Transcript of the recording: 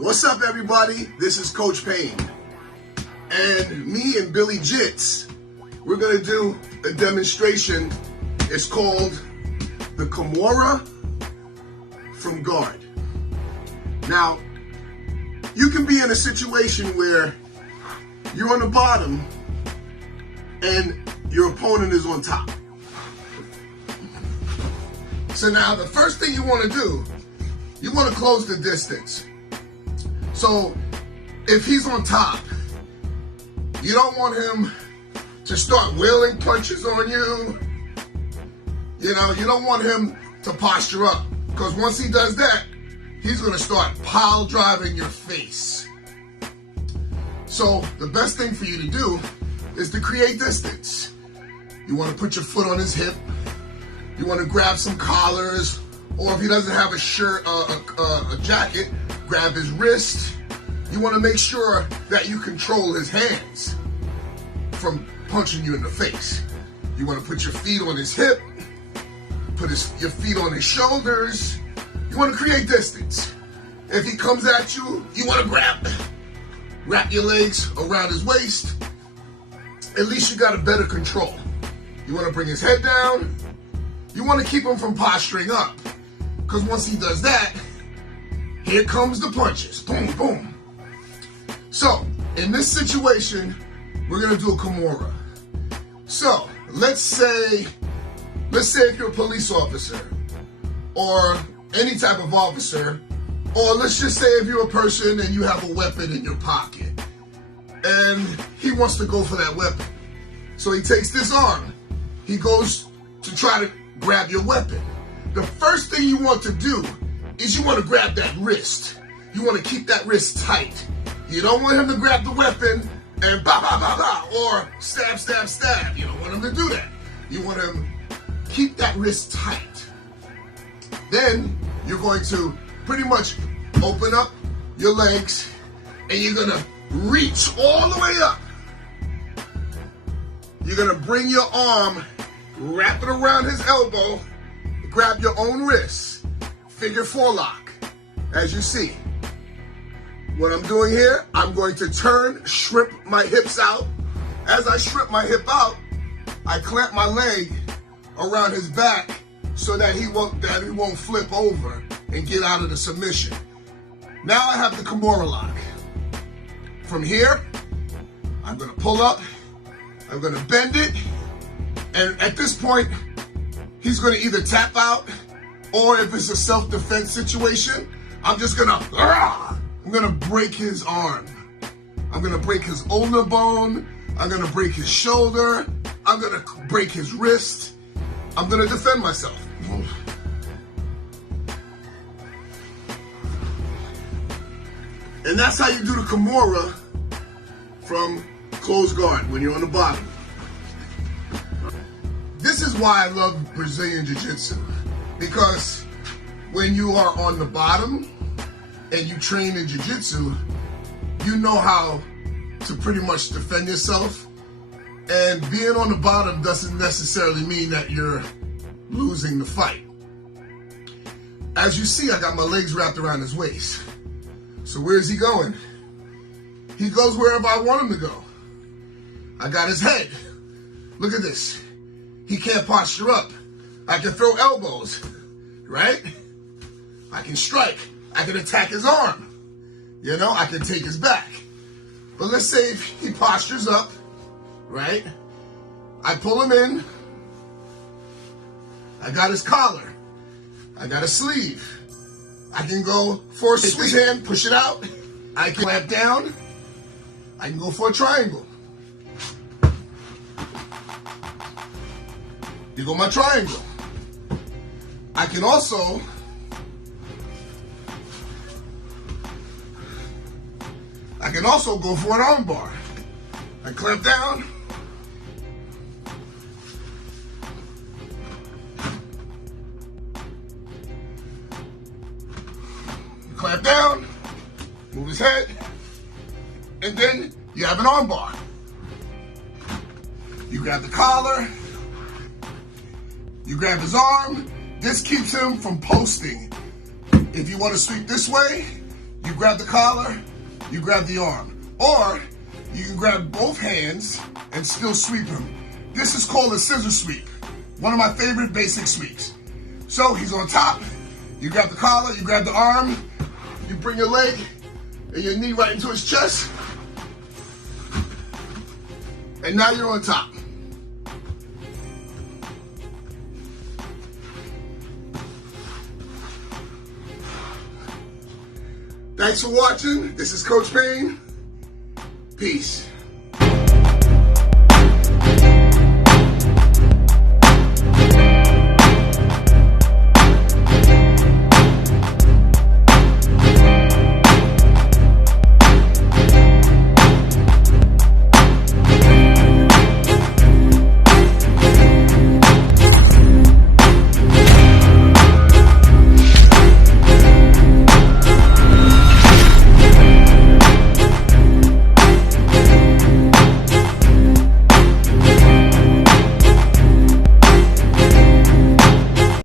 What's up, everybody? This is Coach Payne. And me and Billy Jits, we're going to do a demonstration. It's called the Kimura from guard. Now, you can be in a situation where you're on the bottom and your opponent is on top. So now the first thing you want to do, you want to close the distance. So if he's on top, you don't want him to start wheeling punches on you. You know, you don't want him to posture up, because once he does that, he's going to start pile driving your face. So the best thing for you to do is to create distance. You want to put your foot on his hip. You want to grab some collars, or if he doesn't have a shirt, a jacket, grab his wrist. You want to make sure that you control his hands from punching you in the face. You want to put your feet on his hip, put your feet on his shoulders. You want to create distance. If he comes at you, you want to wrap your legs around his waist. At least you got a better control. You want to bring his head down. You want to keep him from posturing up, because once he does that, here comes the punches. Boom, boom. So, in this situation, we're going to do a Kimura. So, let's say if you're a police officer, or any type of officer, or let's just say if you're a person and you have a weapon in your pocket, and he wants to go for that weapon. So he takes this arm. He goes to try to grab your weapon. The first thing you want to do is you want to grab that wrist. You want to keep that wrist tight. You don't want him to grab the weapon and bah, bah, bah, bah, or stab, stab, stab. You don't want him to do that. You want him to keep that wrist tight. Then you're going to pretty much open up your legs and you're going to reach all the way up. You're going to bring your arm, wrap it around his elbow, grab your own wrist, figure four lock, as you see. What I'm doing here, I'm going to shrimp my hips out. As I shrimp my hip out, I clamp my leg around his back so that he won't flip over and get out of the submission. Now I have the Kimura lock. From here, I'm going to pull up, I'm going to bend it, and at this point, he's going to either tap out, or if it's a self-defense situation, I'm going to break his arm. I'm going to break his ulnar bone. I'm going to break his shoulder. I'm going to break his wrist. I'm going to defend myself. And that's how you do the Kimura from closed guard when you're on the bottom. This is why I love Brazilian Jiu-Jitsu, because when you are on the bottom and you train in Jiu-Jitsu, you know how to pretty much defend yourself. And being on the bottom doesn't necessarily mean that you're losing the fight. As you see, I got my legs wrapped around his waist. So where is he going? He goes wherever I want him to go. I got his head. Look at this. He can't posture up. I can throw elbows, right? I can strike. I can attack his arm. You know, I can take his back. But let's say if he postures up, right? I pull him in. I got his collar. I got a sleeve. I can go for a sweep hand, push it out. I can clamp down. I can go for a triangle. Here go my triangle. I can also go for an armbar. I clamp down. Clamp down, move his head, and then you have an armbar. You grab the collar, you grab his arm. This keeps him from posting. If you want to sweep this way, You grab the collar, you grab the arm. Or you can grab both hands and still sweep him. This is called a scissor sweep. One of my favorite basic sweeps. So he's on top, you grab the collar, you grab the arm, you bring your leg and your knee right into his chest, and now you're on top. Thanks for watching. This is Coach Payne. Peace.